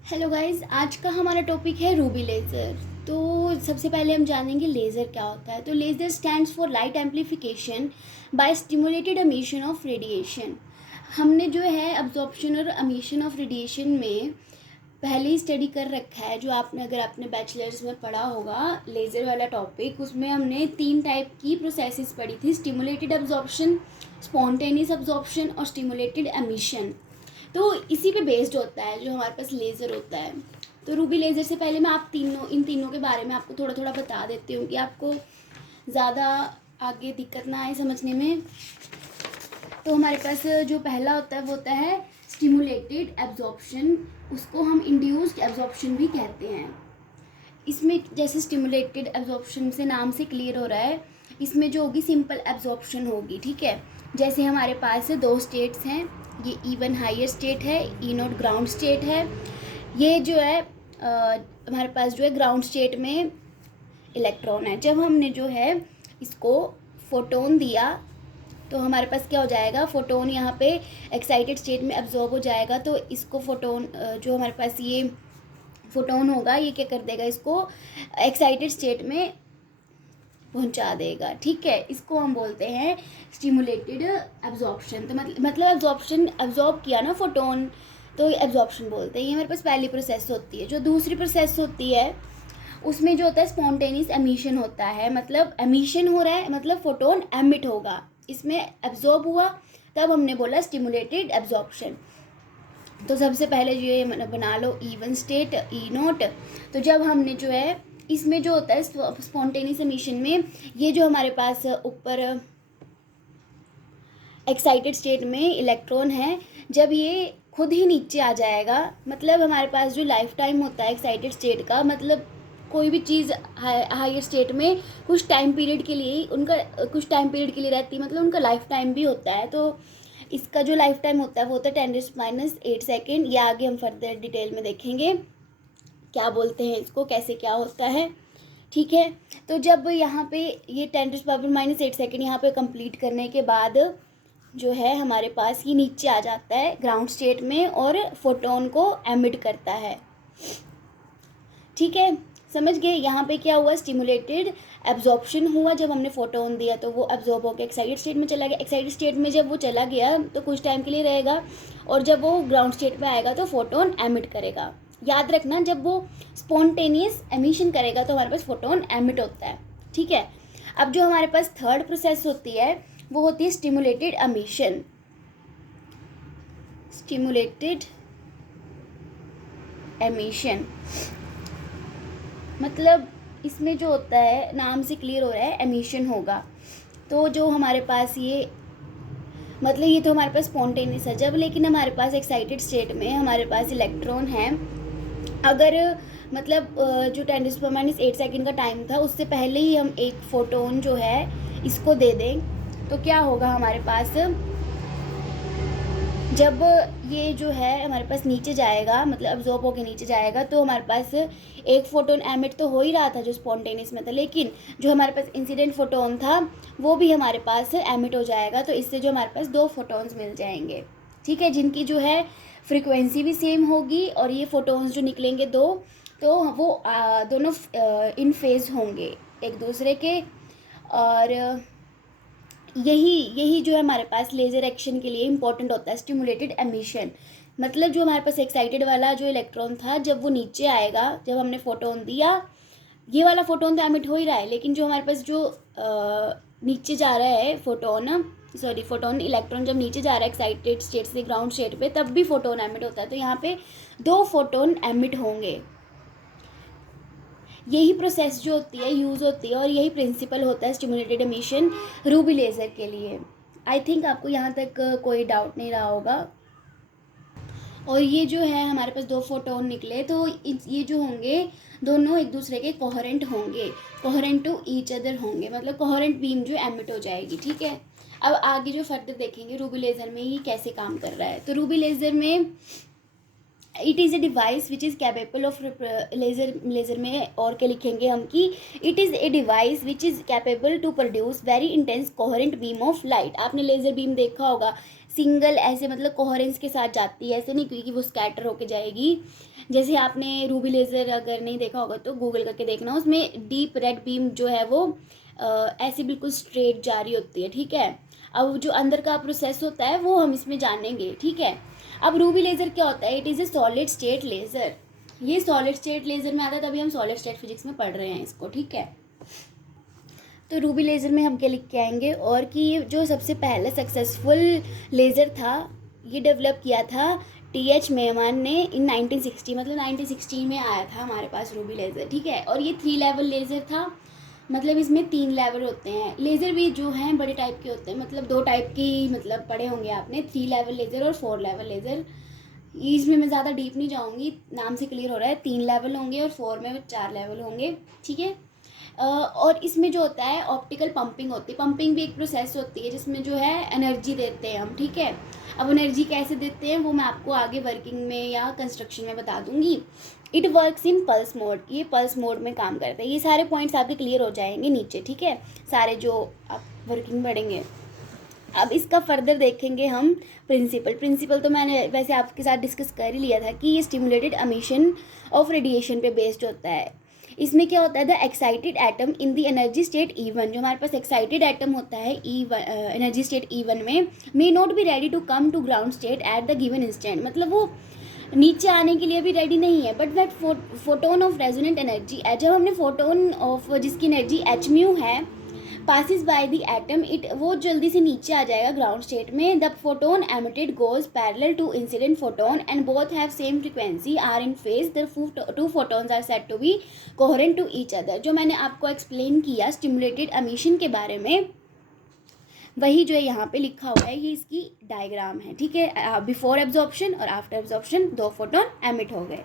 Hello guys, आज का हमारा टॉपिक है रूबी लेज़र। तो सबसे पहले हम जानेंगे लेज़र क्या होता है। तो laser stands for light amplification by stimulated emission of radiation. हमने जो है अब्जॉर्प्शन और एमिशन ऑफ रेडिएशन में पहले ही स्टडी कर रखा है। जो आपने अगर आपने बैचलर्स में पढ़ा होगा लेज़र वाला टॉपिक, उसमें हमने 3 टाइप की प्रोसेसेस पढ़ी थी: स्टिमुलेटेड अब्जॉर्प्शन, स्पॉन्टेनियस अब्जॉर्प्शन और स्टिमुलेटेड एमिशन। तो इसी पे बेस्ड होता है जो हमारे पास लेज़र होता है। तो रूबी लेज़र से पहले मैं इन तीनों के बारे में आपको थोड़ा थोड़ा बता देती हूँ कि आपको ज़्यादा आगे दिक्कत ना आए समझने में। तो हमारे पास जो पहला होता है वो होता है स्टिमुलेटेड एब्जॉर्प्शन। उसको हम इंड्यूस्ड एब्जॉर्प्शन भी कहते हैं। इसमें जैसे स्टिमुलेटेड एब्जॉर्प्शन से नाम से क्लियर हो रहा है, इसमें जो होगी सिंपल एब्जॉर्प्शन होगी। ठीक है, जैसे हमारे पास 2 स्टेट्स हैं, ये E1 हायर स्टेट है, E0 ग्राउंड स्टेट है। ये जो है हमारे पास जो है ग्राउंड स्टेट में इलेक्ट्रॉन है। जब हमने जो है इसको फोटोन दिया तो हमारे पास क्या हो जाएगा, फोटोन यहाँ पे एक्साइटेड स्टेट में एब्जॉर्ब हो जाएगा। तो इसको फोटोन जो हमारे पास ये फोटोन होगा ये क्या कर देगा, इसको एक्साइटेड स्टेट में पहुंचा देगा। ठीक है, इसको हम बोलते हैं स्टिमुलेटेड एब्जॉर्प्शन। तो मतलब एब्जॉर्प्शन एब्जॉर्ब किया ना फोटोन, तो एब्जॉर्प्शन बोलते हैं। ये हमारे पास पहली प्रोसेस होती है। जो दूसरी प्रोसेस होती है उसमें जो होता है स्पॉन्टेनियस एमिशन होता है। मतलब एमिशन हो रहा है, मतलब फोटोन एमिट होगा, इसमें एब्जॉर्ब हुआ, तब हमने बोला स्टिमुलेटेड एब्जॉर्प्शन। तो सबसे पहले जो ये बना लो E1 स्टेट, E0। तो जब हमने जो है इसमें जो होता है स्पॉन्टेनियस एमिशन में, ये जो हमारे पास ऊपर एक्साइटेड स्टेट में इलेक्ट्रॉन है, जब ये खुद ही नीचे आ जाएगा, मतलब हमारे पास जो लाइफ टाइम होता है एक्साइटेड स्टेट का, मतलब कोई भी चीज़ हायर स्टेट में कुछ टाइम पीरियड के लिए उनका कुछ टाइम पीरियड के लिए रहती है, मतलब उनका लाइफ टाइम भी होता है। तो इसका जो लाइफ टाइम होता है वो होता है 10⁻⁸ सेकेंड। या आगे हम फर्दर डिटेल में देखेंगे क्या बोलते हैं इसको, कैसे क्या होता है। ठीक है, तो जब यहाँ पे ये 10⁻⁸ सेकेंड यहाँ पे कंप्लीट करने के बाद जो है हमारे पास ये नीचे आ जाता है ग्राउंड स्टेट में और फोटोन को एमिट करता है। ठीक है, समझ गए। यहाँ पे क्या हुआ, स्टिमुलेटेड एब्जॉर्प्शन हुआ। जब हमने फोटोन दिया तो वो एब्जॉर्ब होकर एक्साइटेड स्टेट में चला गया। एक्साइटेड स्टेट में जब वो चला गया तो कुछ टाइम के लिए रहेगा, और जब वो ग्राउंड स्टेट में आएगा तो फोटोन एमिट करेगा। याद रखना, जब वो स्पॉन्टेनियस एमिशन करेगा तो हमारे पास फोटोन एमिट होता है। ठीक है, अब जो हमारे पास थर्ड प्रोसेस होती है वो होती है स्टिमुलेटेड एमिशन। स्टिमुलेटेड एमिशन मतलब इसमें जो होता है, नाम से क्लियर हो रहा है, एमिशन होगा। तो जो हमारे पास ये मतलब ये तो हमारे पास स्पॉन्टेनियस है जब, लेकिन हमारे पास एक्साइटेड स्टेट में हमारे पास इलेक्ट्रॉन है। अगर मतलब जो 10⁻⁸ सेकेंड का टाइम था उससे पहले ही हम एक फोटोन जो है इसको दे दें तो क्या होगा हमारे पास, जब ये जो है हमारे पास नीचे जाएगा, मतलब अब्जॉर्ब होकर नीचे जाएगा, तो हमारे पास एक फोटोन एमिट तो हो ही रहा था जो स्पॉन्टेनियस में था, लेकिन जो हमारे पास इंसिडेंट फोटोन था वो भी हमारे पास एमिट हो जाएगा। तो इससे जो हमारे पास 2 फोटोन्स मिल जाएंगे। ठीक है, जिनकी जो है फ्रिक्वेंसी भी सेम होगी, और ये फोटोन्स जो निकलेंगे तो वो दोनों इन फेज होंगे एक दूसरे के। और यही जो है हमारे पास लेज़र एक्शन के लिए इम्पोर्टेंट होता है, स्टिमुलेटेड एमिशन। मतलब जो हमारे पास एक्साइटेड वाला जो इलेक्ट्रॉन था, जब वो नीचे आएगा, जब हमने फोटोन दिया, ये वाला फोटोन तो एमिट हो ही रहा है, लेकिन जो हमारे पास जो नीचे जा रहा है फोटोन इलेक्ट्रॉन जब नीचे जा रहा है एक्साइटेड स्टेट से ग्राउंड स्टेट पे, तब भी फोटोन एमिट होता है। तो यहाँ पे 2 फोटोन एमिट होंगे। यही प्रोसेस जो होती है यूज़ होती है, और यही प्रिंसिपल होता है स्टिमुलेटेड एमिशन रूबी लेज़र के लिए। आई थिंक आपको यहाँ तक कोई डाउट नहीं रहा होगा। और ये जो है हमारे पास 2 फोटोन निकले, तो ये जो होंगे दोनों एक दूसरे के कोहेरेंट होंगे, कोहेरेंट टू ईच अदर होंगे, मतलब कोहेरेंट बीम जो एमिट हो जाएगी। ठीक है, अब आगे जो फर्दर देखेंगे रूबी लेज़र में ये कैसे काम कर रहा है। तो रूबी लेज़र में it is a device which is capable of laser में और क्या लिखेंगे हम कि it is a device which is capable to produce very intense coherent beam of light. आपने लेज़र बीम देखा होगा, सिंगल ऐसे मतलब कोहेरेंस के साथ जाती है, ऐसे नहीं क्योंकि वो स्कैटर होके जाएगी। जैसे आपने रूबी लेज़र अगर नहीं देखा होगा तो गूगल करके देखना, उसमें डीप रेड बीम जो है वो ऐसे बिल्कुल स्ट्रेट जा रही होती है, ठीक है। अब जो अंदर का प्रोसेस होता है वो हम इसमें जानेंगे, ठीक है। अब रूबी लेज़र क्या होता है? It is A solid state laser. ये सॉलिड स्टेट लेज़र में आता है, तभी हम सॉलिड स्टेट फिजिक्स में पढ़ रहे हैं इसको, ठीक है। तो रूबी लेज़र में हम क्या लिख के आएंगे, और कि ये जो सबसे पहला सक्सेसफुल लेज़र था ये डेवलप किया था टी.एच. मेमन ने इन 1960, मतलब 1916 में आया था हमारे पास रूबी लेज़र, ठीक है। और ये 3 लेवल लेज़र था, मतलब इसमें 3 लेवल होते हैं। लेज़र भी जो हैं बड़े टाइप के होते हैं, मतलब 2 टाइप की मतलब पढ़े होंगे आपने, 3 लेवल लेज़र और 4 लेवल लेज़र। इसमें मैं ज़्यादा डीप नहीं जाऊँगी, नाम से क्लियर हो रहा है, 3 लेवल होंगे और 4 में 4 लेवल होंगे, ठीक है। और इसमें जो होता है ऑप्टिकल पंपिंग होती है। पंपिंग भी एक प्रोसेस होती है जिसमें जो है एनर्जी देते हैं हम, ठीक है। अब एनर्जी कैसे देते हैं वो मैं आपको आगे वर्किंग में या कंस्ट्रक्शन में बता दूंगी। It works in pulse mode, ये पल्स मोड में काम करता है। ये सारे पॉइंट्स आपके क्लियर हो जाएंगे नीचे, ठीक है, सारे जो आप वर्किंग पढ़ेंगे। अब इसका फर्दर देखेंगे हम प्रिंसिपल तो मैंने वैसे आपके साथ डिस्कस कर ही लिया था कि ये स्टिमुलेटेड एमिशन ऑफ रेडिएशन पे बेस्ड होता है। इसमें क्या होता है, the excited atom in the energy state E1, जो हमारे पास एक्साइटेड एटम होता है एनर्जी स्टेट E1 में, may not be ready to come to ground state at the given instant, मतलब वो नीचे आने के लिए भी रेडी नहीं है, but that photon of resonant energy, जब हमने फोटोन ऑफ जिसकी एनर्जी एच म्यू है passes by the atom, it वो जल्दी से नीचे आ जाएगा ग्राउंड स्टेट में। The photon emitted goes parallel to incident photon and both have same frequency are in phase, the two photons are said to be coherent to each other। जो मैंने आपको explain किया स्टिमुलेटेड एमिशन के बारे में, वही जो है यहाँ पे लिखा हुआ है, ये इसकी डायग्राम है, ठीक है। बिफोर एब्जॉर्प्शन और आफ्टर एब्जॉर्प्शन 2 फोटोन एमिट हो गए।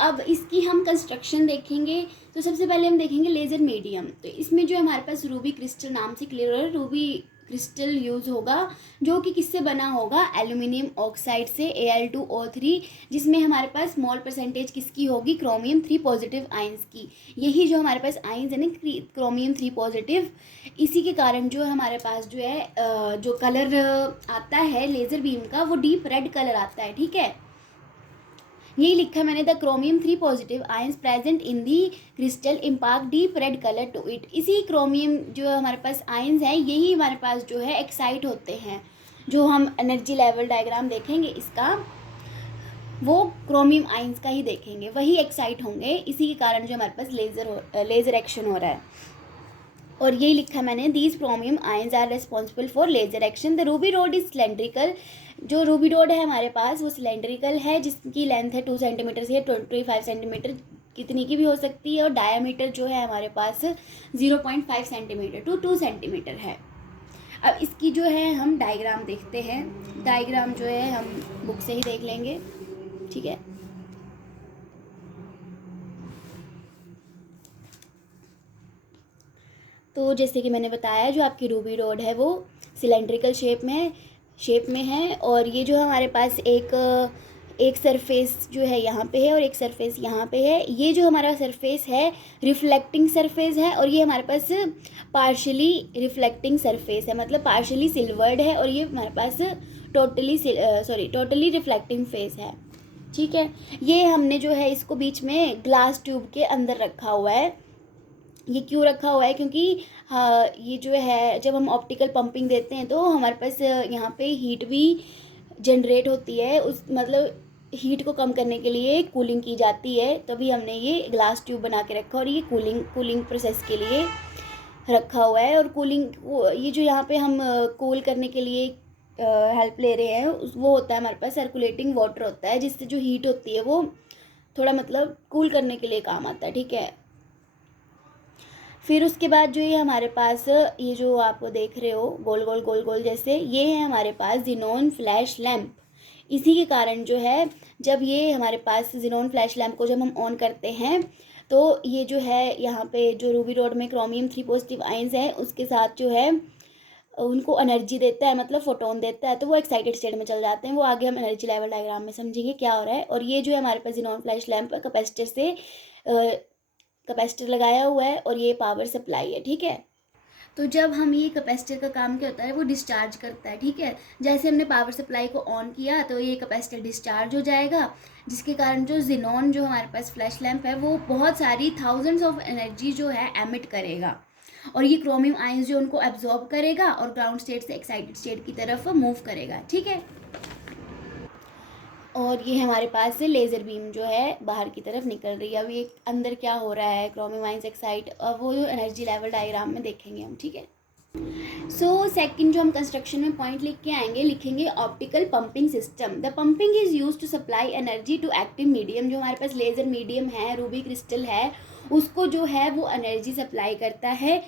अब इसकी हम कंस्ट्रक्शन देखेंगे। तो सबसे पहले हम देखेंगे लेज़र मीडियम। तो इसमें जो हमारे पास रूबी क्रिस्टल नाम से क्लियर हो रहा है, रूबी क्रिस्टल यूज़ होगा, जो कि किससे बना होगा, एल्यूमिनियम ऑक्साइड से, Al2O3, जिसमें हमारे पास मोल परसेंटेज किसकी होगी, क्रोमियम 3 पॉजिटिव आइंस की। यही जो हमारे पास आइंस है ना, क्रोमियम 3 पॉजिटिव, इसी के कारण जो हमारे पास जो है जो कलर आता है लेज़र बीम का, वो डीप रेड कलर आता है, ठीक है। यही लिखा है मैंने, the chromium 3 positive ions present in the crystal impart deep red colour to it. इसी क्रोमियम जो हमारे पास आयंस हैं, यही हमारे पास जो है एक्साइट होते हैं। जो हम एनर्जी लेवल डायग्राम देखेंगे इसका, वो क्रोमियम आयंस का ही देखेंगे, वही एक्साइट होंगे, इसी के कारण जो हमारे पास लेज़र एक्शन हो रहा है। और यही लिखा मैंने, these chromium ions are responsible for laser action. The ruby rod is cylindrical, जो रूबी रोड है हमारे पास वो सिलेंड्रिकल है, जिसकी लेंथ है 2 सेंटीमीटर से 25 सेंटीमीटर कितनी की भी हो सकती है, और डायमीटर जो है हमारे पास 0.5 सेंटीमीटर टू 2 सेंटीमीटर है। अब इसकी जो है हम डायग्राम देखते हैं। डायग्राम जो है हम बुक से ही देख लेंगे, ठीक है। तो जैसे कि मैंने बताया, जो आपकी रूबी रोड है वो सिलेंड्रिकल शेप में है, और ये जो हमारे पास एक सरफेस जो है यहाँ पे है और एक सरफेस यहाँ पे है। ये जो हमारा सरफेस है रिफ्लेक्टिंग सरफेस है, और ये हमारे पास पार्शली रिफ्लेक्टिंग सरफेस है, मतलब पार्शली सिल्वर्ड है, और ये हमारे पास टोटली रिफ्लेक्टिंग फेस है, ठीक है। ये हमने जो है इसको बीच में ग्लास ट्यूब के अंदर रखा हुआ है। ये क्यों रखा हुआ है, क्योंकि ये जो है जब हम ऑप्टिकल पंपिंग देते हैं तो हमारे पास यहाँ पे हीट भी जनरेट होती है, उस मतलब हीट को कम करने के लिए कूलिंग की जाती है, तभी हमने ये ग्लास ट्यूब बना के रखा, और ये कूलिंग प्रोसेस के लिए रखा हुआ है। और ये जो यहाँ पे हम कूल करने के लिए हेल्प ले रहे हैं, वो होता है हमारे पास सर्कुलेटिंग वाटर होता है, जिससे जो हीट होती है वो थोड़ा मतलब कूल करने के लिए काम आता है, ठीक है। फिर उसके बाद जो ये हमारे पास ये जो आप देख रहे हो गोल गोल जैसे, ये है हमारे पास ज़ीनॉन फ्लैश लैम्प। इसी के कारण जो है जब ये हमारे पास ज़ीनॉन फ्लैश लैम्प को जब हम ऑन करते हैं, तो ये जो है यहाँ पे जो रूबी रोड में क्रोमियम 3 पॉजिटिव आयंस हैं, उसके साथ जो है उनको एनर्जी देता है, मतलब फोटोन देता है, तो वो एक्साइटेड स्टेट में चल जाते हैं। वो आगे हम एनर्जी लेवल डायग्राम में समझेंगे क्या हो रहा है। और ये जो है हमारे पास ज़ीनॉन फ्लैश लैम्प कैपेसिटर लगाया हुआ है, और ये पावर सप्लाई है, ठीक है। तो जब हम ये कैपेसिटर का काम क्या होता है, वो डिस्चार्ज करता है, ठीक है। जैसे हमने पावर सप्लाई को ऑन किया तो ये कैपेसिटर डिस्चार्ज हो जाएगा, जिसके कारण जो जिनॉन जो हमारे पास फ्लैश लैम्प है वो बहुत सारी थाउजेंड्स ऑफ एनर्जी जो है एमिट करेगा, और ये क्रोमियम आयंस जो उनको एब्जॉर्ब करेगा और ग्राउंड स्टेट से एक्साइटेड स्टेट की तरफ मूव करेगा, ठीक है। और ये हमारे पास से लेज़र बीम जो है बाहर की तरफ निकल रही है। अभी एक अंदर क्या हो रहा है, क्रोमियम आयंस एक्साइट, और वो जो एनर्जी लेवल डायग्राम में देखेंगे हम, ठीक है। सो सेकंड जो हम कंस्ट्रक्शन में पॉइंट लिख के आएंगे, लिखेंगे optical pumping system. The pumping is use to supply energy to active medium. जो हमारे पास लेज़र मीडियम है, रूबी क्रिस्टल है, उसको जो है वो एनर्जी सप्लाई करता है।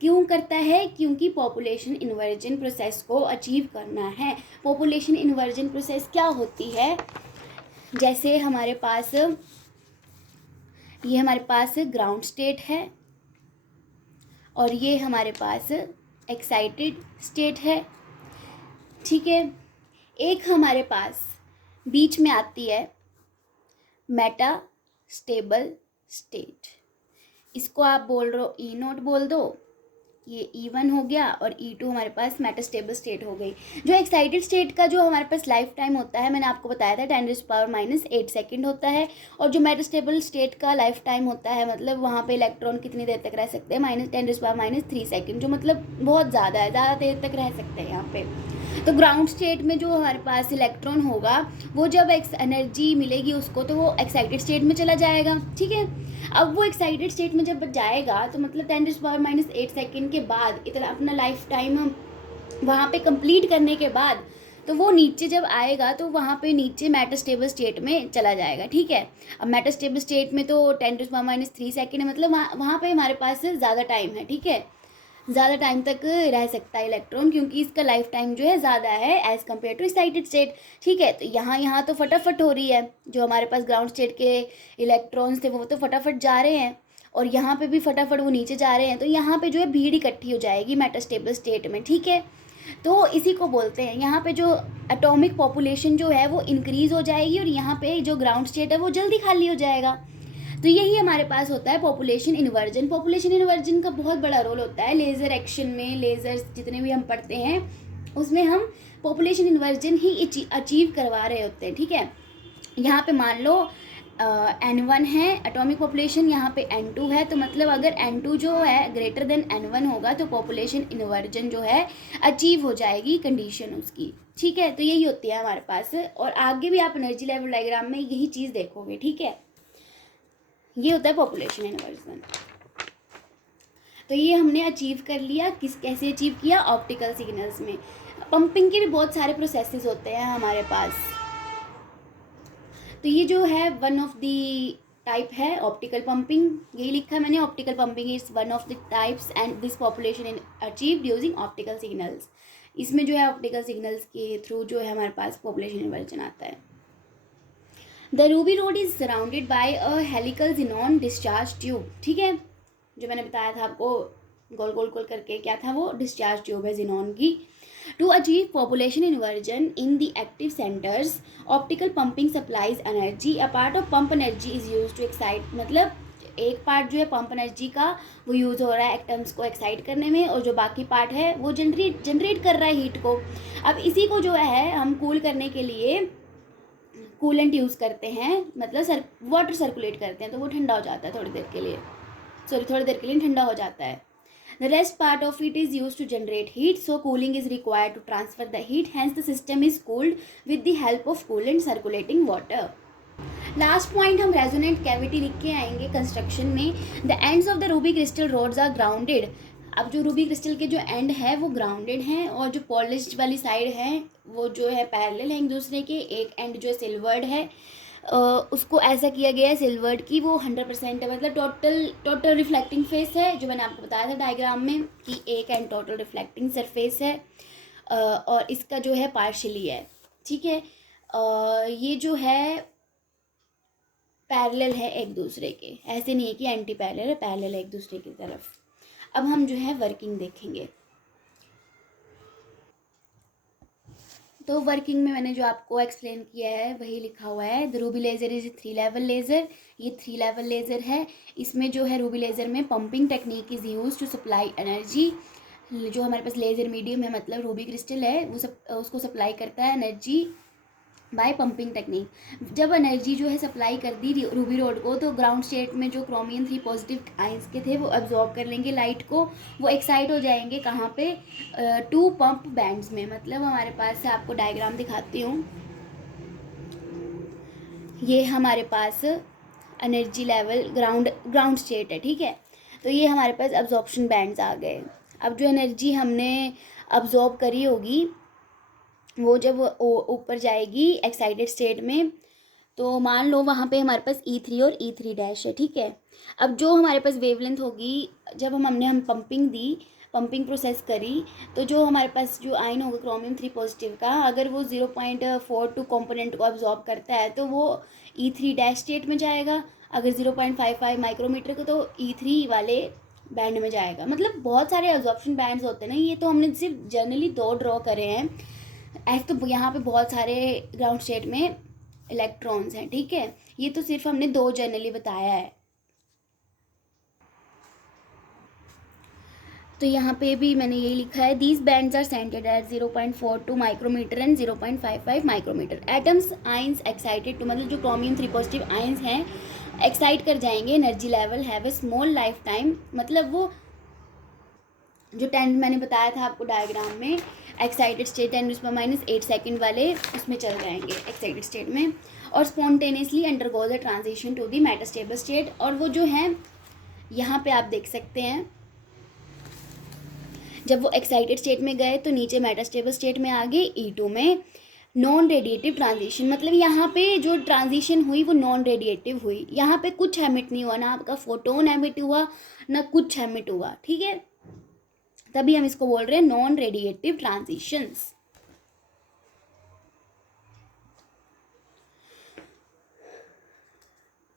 क्यों करता है? क्योंकि पॉपुलेशन इन्वर्जन प्रोसेस को अचीव करना है। पॉपुलेशन इन्वर्जन प्रोसेस क्या होती है? जैसे हमारे पास ग्राउंड स्टेट है और ये हमारे पास एक्साइटेड स्टेट है, ठीक है। एक हमारे पास बीच में आती है मेटा स्टेबल स्टेट, इसको आप बोल रहे हो ई नोट बोल दो, ये E1 हो गया, और E2 हमारे पास मेटास्टेबल स्टेट हो गई। जो एक्साइटेड स्टेट का जो हमारे पास लाइफ टाइम होता है, मैंने आपको बताया था 10⁻⁻8 सेकंड होता है, और जो मेटास्टेबल स्टेट का लाइफ टाइम होता है, मतलब वहाँ पे इलेक्ट्रॉन कितनी देर तक रह सकते हैं, -10⁻³ सेकंड, जो मतलब बहुत ज़्यादा है, ज़्यादा देर तक रह सकते हैं यहाँ पे। तो ग्राउंड स्टेट में जो हमारे पास इलेक्ट्रॉन होगा, वो जब एनर्जी मिलेगी उसको, तो वो एक्साइटेड स्टेट में चला जाएगा, ठीक है। अब वो एक्साइटेड स्टेट में जब जाएगा तो मतलब 10⁻⁻8 सेकेंड के बाद इतना अपना लाइफ टाइम वहाँ पे कंप्लीट करने के बाद, तो वो नीचे जब आएगा तो वहाँ पे नीचे मेटास्टेबल स्टेट में चला जाएगा, ठीक है। अब मेटास्टेबल स्टेट में तो 10⁻³ सेकेंड है, मतलब वहाँ पे हमारे पास ज़्यादा टाइम है, ठीक है। ज़्यादा टाइम तक रह सकता है इलेक्ट्रॉन, क्योंकि इसका लाइफ टाइम जो है ज़्यादा है as compare to excited state, ठीक है। तो यहाँ तो फटाफट हो रही है, जो हमारे पास ग्राउंड स्टेट के इलेक्ट्रॉन्स थे वो तो फटाफट जा रहे हैं, और यहाँ पे भी फटाफट वो नीचे जा रहे हैं, तो यहाँ पे जो है भीड़ इकट्ठी हो जाएगी मेटास्टेबल स्टेट में, ठीक है। तो इसी को बोलते हैं, यहाँ पे जो एटॉमिक पॉपुलेशन जो है वो इंक्रीज़ हो जाएगी, और यहाँ पे जो ग्राउंड स्टेट है वो जल्दी खाली हो जाएगा। तो यही हमारे पास होता है पॉपुलेशन इन्वर्जन। पॉपुलेशन इन्वर्जन का बहुत बड़ा रोल होता है लेज़र एक्शन में। लेज़र्स जितने भी हम पढ़ते हैं उसमें हम पॉपुलेशन इन्वर्जन ही अचीव करवा रहे होते हैं, ठीक है। यहाँ पे मान लो N1 है एटॉमिक पॉपुलेशन, यहाँ पे N2 है, तो मतलब अगर N2 जो है ग्रेटर देन N1 होगा तो पॉपुलेशन इन्वर्जन जो है अचीव हो जाएगी कंडीशन उसकी, ठीक है। तो यही होती है हमारे पास, और आगे भी आप एनर्जी लेवल डायग्राम में यही चीज़ देखोगे, ठीक है। ये होता है पॉपुलेशन इन्वर्जन। तो ये हमने अचीव कर लिया, कैसे अचीव किया? ऑप्टिकल सिग्नल्स में। पंपिंग के भी बहुत सारे प्रोसेसेस होते हैं हमारे पास। तो ये जो है वन ऑफ द टाइप है ऑप्टिकल पंपिंग, यही लिखा है मैंने, optical pumping is one of the types and this population in achieved using optical signals. इसमें जो है ऑप्टिकल सिग्नल्स के थ्रू जो है हमारे पास पॉपुलेशन इन्वर्जन आता है। The ruby rod is surrounded by a helical xenon discharge tube, ठीक है। जो मैंने बताया था आपको गोल गोल गोल करके, क्या था वो? डिस्चार्ज ट्यूब है जिनॉन की। To achieve population inversion in the active centres, optical pumping supplies energy. A part of pump energy is use to excite, मतलब एक पार्ट जो है पंप एनर्जी का वो यूज़ हो रहा है एटम्स को एक्साइट करने में, और जो बाकी पार्ट है वो जनरेट कर रहा है हीट को। अब इसी को जो है हम कूल करने के लिए कूलेंट यूज़ करते हैं, मतलब वाटर सर्कुलेट करते हैं, तो वो ठंडा हो जाता है थोड़ी देर के लिए, थोड़ी देर के लिए ठंडा हो जाता है। The rest part of it is used to generate heat, so cooling is required to transfer the heat. Hence, the system is cooled with the help of coolant circulating water. Last point हम resonant cavity लिख के आएंगे construction में। The ends of the ruby crystal rods are grounded. अब जो Ruby crystal के जो and है वो ग्राउंडेड हैं, और जो पॉलिश्ड वाली साइड है वो जो है पैरेलल है एक दूसरे के। एक एंड जो है सिल्वर्ड है, उसको ऐसा किया गया है सिल्वर्ड की वो 100% है, मतलब टोटल रिफ्लेक्टिंग फेस है, जो मैंने आपको बताया था डायग्राम में कि एक एंड टोटल रिफ्लेक्टिंग सरफेस है, और इसका जो है पार्शियली है, ठीक है। ये जो है पैरेलल है एक दूसरे के, ऐसे नहीं है कि एंटी पैरेलल है, पैरेलल है एक दूसरे की तरफ। अब हम जो है वर्किंग देखेंगे। तो वर्किंग में मैंने जो आपको एक्सप्लेन किया है वही लिखा हुआ है। The ruby laser is 3 level laser. ये 3 लेवल लेज़र है। इसमें जो है रूबी लेज़र में pumping technique is use to supply energy. जो हमारे पास लेज़र मीडियम है, मतलब रूबी क्रिस्टल है, वो उसको सप्लाई करता है एनर्जी बाय पंपिंग टेक्निक। जब एनर्जी जो है सप्लाई कर दी रूबी रोड को, तो ग्राउंड स्टेट में जो क्रोमियम 3 पॉजिटिव आइंस के थे वो अब्जॉर्ब कर लेंगे लाइट को। वो एक्साइट हो जाएंगे कहाँ पे? 2 पंप बैंड्स में। मतलब हमारे पास से आपको डायग्राम दिखाती हूँ। ये हमारे पास एनर्जी लेवल ग्राउंड स्टेट है, ठीक है। तो ये हमारे पास अब्जॉर्प्शन बैंड्स आ गए। अब जो एनर्जी हमने अब्जॉर्ब करी होगी वो जब ऊपर जाएगी एक्साइटेड स्टेट में, तो मान लो वहाँ पे हमारे पास E3 और E3 डैश है, ठीक है। अब जो हमारे पास वेवलेंथ होगी, जब हम पंपिंग दी, पंपिंग प्रोसेस करी, तो जो हमारे पास जो आयन होगा क्रोमियम 3 पॉजिटिव का, अगर वो 0.42 कंपोनेंट को अब्जॉर्ब करता है तो वो E3 डैश स्टेट में जाएगा। अगर 0.55 माइक्रोमीटर को, तो E3 वाले बैंड में जाएगा। मतलब बहुत सारे अब्जॉर्प्शन बैंड्स होते हैं ना, ये तो हमने सिर्फ जनरली 2 ड्रॉ करे हैं। ऐसे तो यहाँ पे बहुत सारे ग्राउंड स्टेट में इलेक्ट्रॉन्स हैं, ठीक है। ये तो सिर्फ हमने 2 जनरली बताया है। तो यहाँ पे भी मैंने यही लिखा है, these bands are centred at 0.42 micrometre and 0.55 micrometre. Atoms ions excited to, मतलब जो क्रोमियम 3 पॉजिटिव आइंस हैं एक्साइट कर जाएंगे। Energy level have a small life time, मतलब वो जो 10 मैंने बताया था आपको डायग्राम में, एक्साइटेड स्टेट 10⁻⁸ सेकेंड वाले, उसमें चल जाएंगे एक्साइटेड स्टेट में, और spontaneously undergo the transition to the metastable state. और वो जो है यहाँ पे आप देख सकते हैं, जब वो एक्साइटेड स्टेट में गए तो नीचे मेटास्टेबल स्टेट में आ गए E2 में। नॉन रेडिएटिव ट्रांजिशन, मतलब यहाँ पे जो ट्रांजिशन हुई वो नॉन रेडिएटिव हुई। यहाँ पे कुछ एमिट नहीं हुआ, ना आपका फोटोन एमिट हुआ ना कुछ एमिट हुआ, ठीक है। तभी हम इसको बोल रहे हैं non radiative transitions.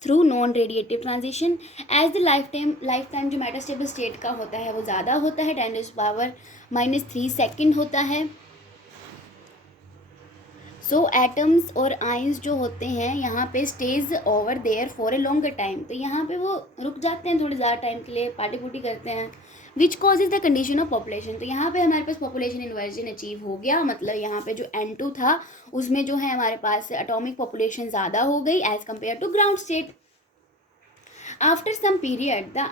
Through non radiative transition, as the life time जो मेटास्टेबल स्टेट का होता है वो ज़्यादा होता है, 10⁻³ सेकेंड होता है। सो एटम्स और आइंस जो होते हैं यहाँ पे stays over there for a longer time, तो यहाँ पे वो रुक जाते हैं थोड़ी ज़्यादा टाइम के लिए, पार्टी पुटी करते हैं। Which causes the condition of population, तो यहाँ पे हमारे पास पॉपुलेशन इन्वर्जन अचीव हो गया। मतलब यहाँ पे जो N2 था उसमें जो है हमारे पास एटॉमिक पॉपुलेशन ज़्यादा हो गई as compare to ground state. After some period the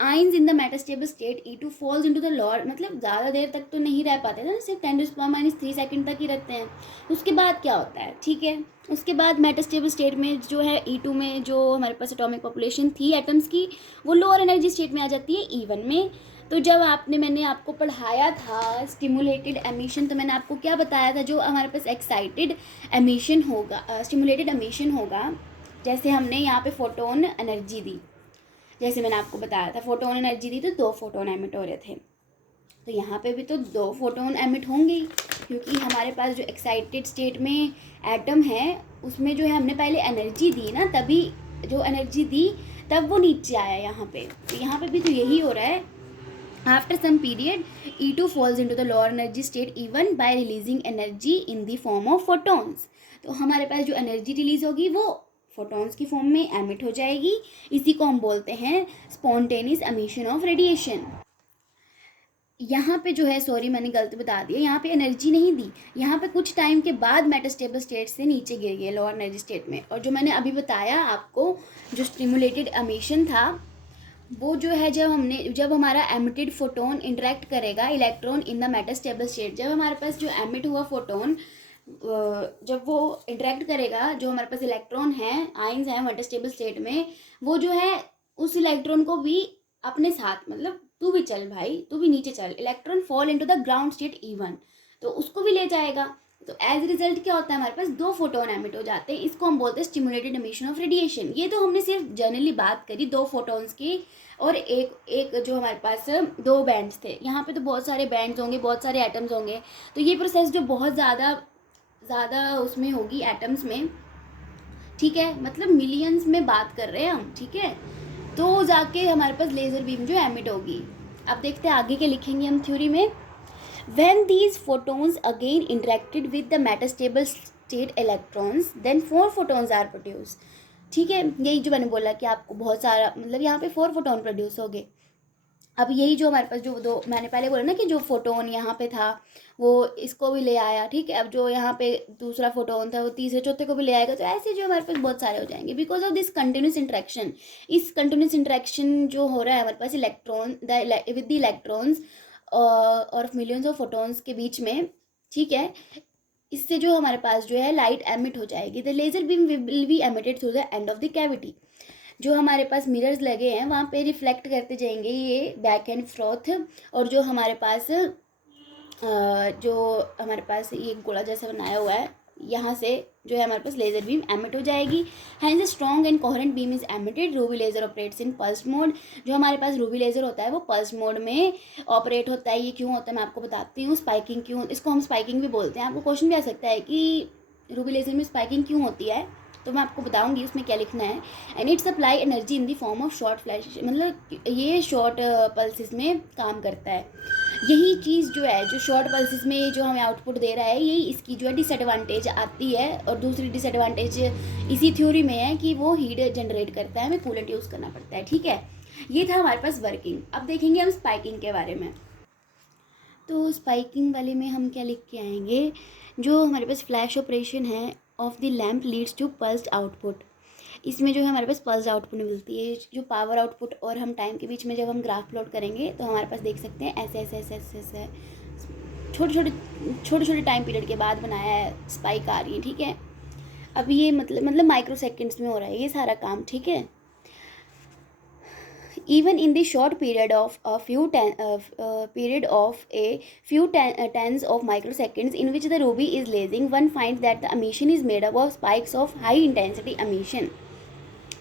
ions in the metastable state E2 falls into the lower, मतलब ज़्यादा देर तक तो नहीं रह पाते थे ना, सिर्फ 10⁻³ सेकेंड तक ही रहते हैं। उसके बाद क्या होता है, ठीक है, उसके बाद मेटास्टेबल स्टेट में जो है E2 में जो हमारे पास एटॉमिक पॉपुलेशन थी एटम्स की, वो लोअर एनर्जी स्टेट में आ जाती है E1 में। तो जब मैंने आपको पढ़ाया था स्टिमुलेटेड एमिशन, तो मैंने आपको क्या बताया था, जो हमारे पास एक्साइटेड एमिशन होगा, स्टिमुलेटेड एमिशन होगा, जैसे हमने यहाँ पे फोटोन एनर्जी दी, जैसे मैंने आपको बताया था फोटोन एनर्जी दी तो 2 फोटोन एमिट हो रहे थे, तो यहाँ पे भी तो 2 फोटोन एमिट होंगे, क्योंकि हमारे पास जो एक्साइटेड स्टेट में एटम है उसमें जो है हमने पहले एनर्जी दी ना, तभी जो एनर्जी दी तब वो नीचे आया यहाँ पे। तो यहाँ पे भी तो यही हो रहा है। After some period E2 falls into the lower energy state E1 by releasing energy in the form of photons. तो हमारे पास जो एनर्जी रिलीज होगी वो फोटॉन्स की फॉर्म में एमिट हो जाएगी। इसी को हम बोलते हैं स्पॉन्टेनियस एमिशन ऑफ रेडिएशन। यहाँ पे जो है, सॉरी मैंने गलत बता दिया, यहाँ पे एनर्जी नहीं दी, यहाँ पे कुछ टाइम के बाद मेटास्टेबल स्टेट से नीचे गिर गए लोअर एनर्जी स्टेट में। और जो मैंने अभी बताया आपको, जो स्टिमुलेटेड एमिशन था, वो जो है जब हमारा एमिटेड फोटोन इंटरेक्ट करेगा electron in the metastable state, जब हमारे पास जो एमिट हुआ फोटोन जब वो इंटरेक्ट करेगा, जो हमारे पास इलेक्ट्रॉन है, आइंस हैं मेटास्टेबल स्टेट में, वो जो है उस इलेक्ट्रॉन को भी अपने साथ, मतलब तू भी चल भाई, तू भी नीचे चल, electron fall into the ground state E1, तो उसको भी ले जाएगा। तो एज रिजल्ट क्या होता है, हमारे पास 2 फोटोन एमिट हो जाते हैं। इसको हम बोलते हैं स्टिमुलेटेड एमिशन ऑफ रेडिएशन। ये तो हमने सिर्फ जनरली बात करी 2 फोटोन्स की, और एक जो हमारे पास 2 बैंड्स थे। यहाँ पे तो बहुत सारे बैंड्स होंगे, बहुत सारे एटम्स होंगे, तो ये प्रोसेस जो बहुत ज़्यादा उसमें होगी एटम्स में, ठीक है, मतलब मिलियंस में बात कर रहे हैं हम, ठीक है। तो जाके हमारे पास लेज़र बीम जो एमिट होगी। अब देखते हैं आगे के लिखेंगे हम थ्योरी में। When these photons again interacted with the metastable state electrons, then 4 photons are produced. ठीक है, यही जो मैंने बोला कि आपको बहुत सारा मतलब यहाँ पे 4 फोटोन प्रोड्यूस हो गए. अब यही जो हमारे पास जो दो मैंने पहले बोला ना कि जो फोटोन यहाँ पे था वो इसको भी ले आया. ठीक है, अब जो यहाँ पे दूसरा फोटोन था वो तीसरे चौथे को भी ले आएगा. तो ऐसे जो हमारे पास बहुत सारे हो जाएंगे because of this continuous interaction. इस कंटिन्यूस इंट्रैक्शन जो हो रहा है हमारे पास इलेक्ट्रॉन विद द इलेक्ट्रॉन्स और मिलियंस ऑफ फोटोन्स के बीच में. ठीक है, इससे जो हमारे पास जो है लाइट एमिट हो जाएगी. The laser beam will be emitted through the end of the cavity. जो हमारे पास मिरर्स लगे हैं वहाँ पे रिफ्लेक्ट करते जाएंगे ये बैक एंड फ्रॉथ. और जो हमारे पास ये गोला जैसा बनाया हुआ है यहाँ से जो है हमारे पास लेज़र बीम एमिट हो जाएगी. Hence a strong and coherent beam is emitted. Ruby laser operates in pulse mode. जो हमारे पास रूबी लेज़र होता है वो पल्स मोड में ऑपरेट होता है. ये क्यों होता है मैं आपको बताती हूँ. स्पाइकिंग क्यों, इसको हम स्पाइकिंग भी बोलते हैं. आपको क्वेश्चन भी आ सकता है कि रूबी लेज़र में स्पाइकिंग क्यों होती है, तो मैं आपको बताऊंगी उसमें क्या लिखना है. And it supply energy in the form of short flash. मतलब ये शॉर्ट पल्सेस में काम करता है. यही चीज़ जो है जो शॉर्ट पल्सेस में जो हमें आउटपुट दे रहा है यही इसकी जो है डिसएडवांटेज आती है. और दूसरी डिसएडवांटेज इसी थ्योरी में है कि वो हीट जनरेट करता है, हमें कूलेंट यूज़ करना पड़ता है. ठीक है, ये था हमारे पास वर्किंग. अब देखेंगे हम स्पाइकिंग के बारे में. तो स्पाइकिंग वाले में हम क्या लिख के आएंगे, जो हमारे पास फ्लैश ऑपरेशन है of the lamp leads to pulsed output. इसमें जो है हमारे पास पल्स्ड आउटपुट मिलती है. जो पावर आउटपुट और हम टाइम के बीच में जब हम ग्राफ प्लॉट करेंगे तो हमारे पास देख सकते हैं ऐसे ऐसे ऐसे ऐसे ऐसे छोटे छोटे टाइम पीरियड के बाद बनाया है स्पाइक आ रही है. ठीक है, अब ये मतलब माइक्रो सेकेंड्स में हो रहा है ये सारा काम. ठीक है, even in the short period of a few tens of microseconds in which the ruby is lasing, one finds that the emission is made up of spikes of high intensity emission.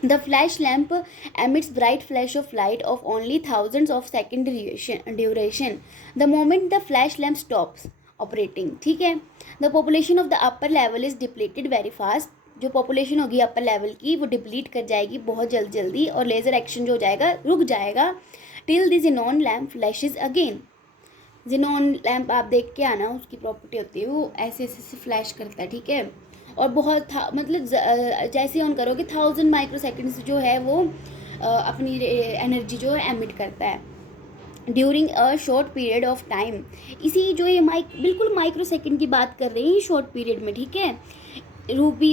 The flash lamp emits bright flash of light of only thousands of second duration the moment the flash lamp stops operating. ठीक है, the population of the upper level is depleted very fast. जो population होगी upper level की वो deplete कर जाएगी बहुत जल्दी और लेज़र एक्शन जो हो जाएगा रुक जाएगा. Till the xenon lamp flashes again. Xenon lamp आप देख के आना, उसकी प्रॉपर्टी होती है वो ऐसे ऐसे फ्लैश करता है. ठीक है, और बहुत मतलब जैसे ऑन करोगे 1000 माइक्रो सेकेंड्स जो है वो अपनी एनर्जी जो है एमिट करता है during a short period of time. इसी जो ये बिल्कुल माइक्रो सेकेंड की बात कर रहे हैं शॉर्ट पीरियड में. ठीक है, ruby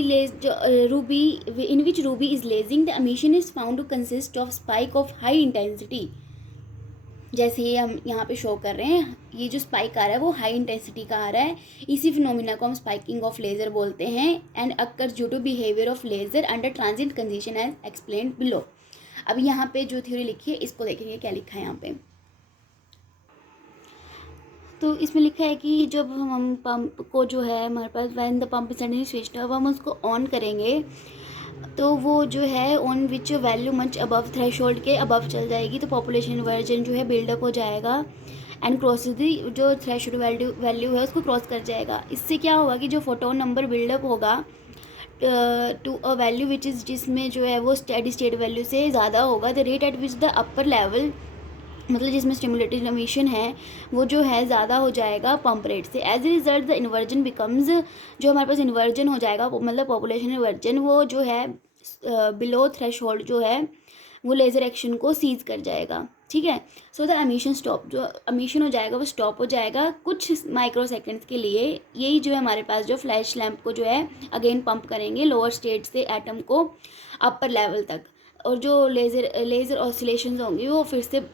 in which ruby is lasing, the emission is found to consist of spike of high intensity. जैसे ये हम यहाँ पे शो कर रहे हैं, ये जो स्पाइक आ रहा है वो हाई इंटेंसिटी का आ रहा है. इसी फिनोमिना को हम स्पाइकिंग ऑफ लेज़र बोलते हैं. And occur due to behaviour of laser under transit condition as explained below. अब यहाँ पे जो थ्योरी लिखी है इसको देखेंगे क्या लिखा है यहाँ पे. तो इसमें लिखा है कि जब हम पंप को जो है हमारे पास when the pump is suddenly switched off, हम उसको ऑन करेंगे तो वो जो है on which value much above threshold के अबव चल जाएगी. तो पॉपुलेशन इन्वर्जन जो है बिल्डअप हो जाएगा एंड क्रॉसेस दी जो थ्रेशोल्ड वैल्यू है उसको क्रॉस कर जाएगा. इससे क्या होगा कि जो फोटोन नंबर बिल्डअप होगा to a value which is जिसमें जो है वो स्टेडी स्टेट वैल्यू से ज़्यादा होगा. The rate at which the upper level मतलब जिसमें स्टिमुलेटेड एमिशन है वो जो है ज़्यादा हो जाएगा पंप रेट से. As a result the inversion becomes, जो हमारे पास इन्वर्जन हो जाएगा मतलब पॉपुलेशन इन्वर्जन, वो जो है बिलो थ्रेशोल्ड जो है वो लेज़र एक्शन को सीज कर जाएगा. ठीक है, सो द एमिशन स्टॉप, जो एमिशन हो जाएगा वो स्टॉप हो जाएगा कुछ माइक्रो सेकेंड्स के लिए. यही जो है हमारे पास जो फ्लैश लैम्प को जो है अगेन पंप करेंगे लोअर स्टेट से एटम को अपर लेवल तक. और जो लेज़र ऑसिलेशंस होंगी वो फिर से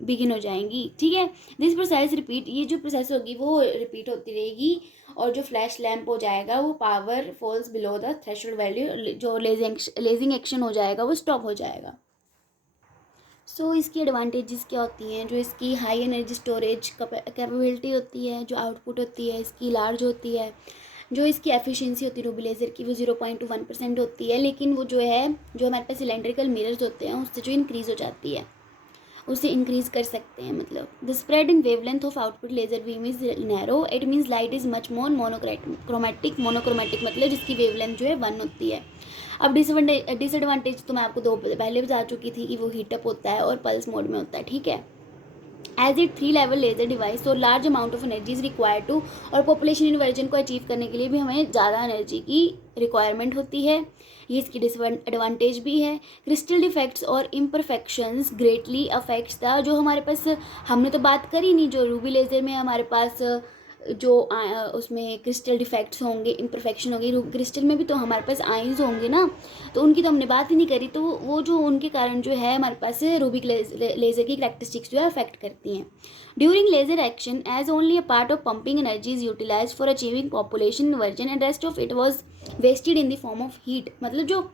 बिगिन हो जाएंगी. ठीक है, दिस प्रोसेस रिपीट, ये जो प्रोसेस होगी वो रिपीट होती रहेगी. और जो फ्लैश लैम्प हो जाएगा वो power falls below the threshold value, जो लेजिंग एक्शन हो जाएगा वो स्टॉप हो जाएगा. सो इसकी एडवांटेजेस क्या होती हैं, जो इसकी हाई एनर्जी स्टोरेज कैपेबिलिटी होती है, जो आउटपुट होती है इसकी लार्ज होती है, जो इसकी एफिशिएंसी होती है रूबी लेज़र की वो 0.1% होती है. लेकिन वो जो है जो हमारे पास सिलेंड्रिकल मिरर्स होते हैं उससे जो इंक्रीज़ हो जाती है उसे इंक्रीज़ कर सकते हैं. मतलब the spread in wavelength of output laser beam is narrow. It means light is much more monochromatic मतलब जिसकी वेवलेंथ जो है 1 होती है. अब डिसएडवांटेज तो मैं आपको 2 पहले बता चुकी थी कि वो हीटअप होता है और पल्स मोड में होता है. ठीक है, as it 3 level laser device, तो large amount of energy is required to, और पॉपुलेशन इन्वर्जन को अचीव करने के लिए भी हमें ज़्यादा एनर्जी की रिक्वायरमेंट होती है। ये इसकी डिसएडवांटेज भी है। क्रिस्टल डिफेक्ट्स और इम्परफेक्शंस ग्रेटली अफेक्ट्स द, जो हमारे पास, हमने तो बात करी नहीं, जो रूबी लेज़र में हमारे पास जो उसमें क्रिस्टल डिफेक्ट्स होंगे, इम्परफेक्शन होगी, क्रिस्टल में भी तो हमारे पास आइंस होंगे ना, तो उनकी तो हमने बात ही नहीं करी। तो वो जो उनके कारण जो है हमारे पास रूबिक लेज़र की करैक्टरिस्टिक्स जो है अफेक्ट करती हैं। During laser action as only a part of pumping energy is utilise for achieving population inversion and rest of it was wasted in the form of heat. मतलब जो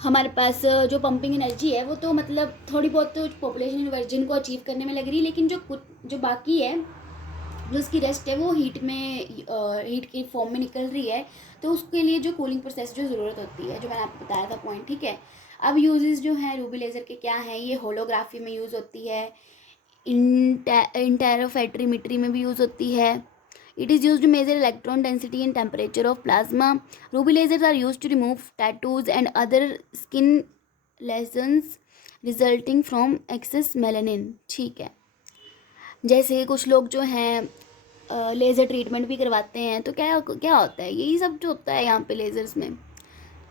हमारे पास जो pumping energy है वो तो मतलब थोड़ी बहुत तो पॉपुलेशन इन्वर्जन को अचीव करने में लग रही है, लेकिन जो बाकी है, जो उसकी रेस्ट है वो हीट में, हीट की फॉर्म में निकल रही है, तो उसके लिए जो कूलिंग प्रोसेस जो ज़रूरत होती है, जो मैंने आपको बताया था पॉइंट, ठीक है। अब यूजेस जो हैं रूबी लेज़र के क्या हैं, ये होलोग्राफी में यूज़ होती है, इंटेरोफेट्रीमेट्री में भी यूज़ होती है। It is use to measure electron density and temperature of plasma. Ruby lasers are use to remove tattoos and other skin lesions resulting from excess melanin, ठीक है। जैसे कुछ लोग जो हैं लेज़र ट्रीटमेंट भी करवाते हैं, तो क्या क्या होता है, यही सब जो होता है यहाँ पे लेज़र्स में,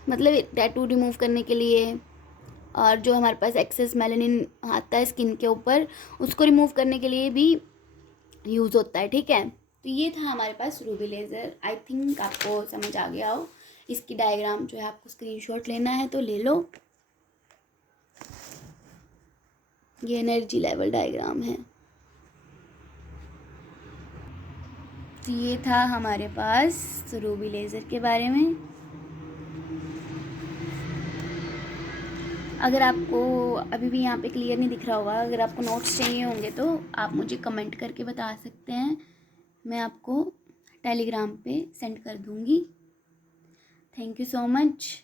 मतलब टैटू रिमूव करने के लिए, और जो हमारे पास एक्सेस मेलानिन आता है स्किन के ऊपर, उसको रिमूव करने के लिए भी यूज़ होता है, ठीक है। तो ये था हमारे पास रूबी लेज़र। आई थिंक आपको समझ आ गया हो। इसकी डायग्राम जो है आपको स्क्रीनशॉट लेना है तो ले लो, ये एनर्जी लेवल डायग्राम है। तो ये था हमारे पास रूबी लेज़र के बारे में। अगर आपको अभी भी यहाँ पे क्लियर नहीं दिख रहा होगा, अगर आपको नोट्स चाहिए होंगे तो आप मुझे कमेंट करके बता सकते हैं, मैं आपको टेलीग्राम पे सेंड कर दूँगी। Thank you so much.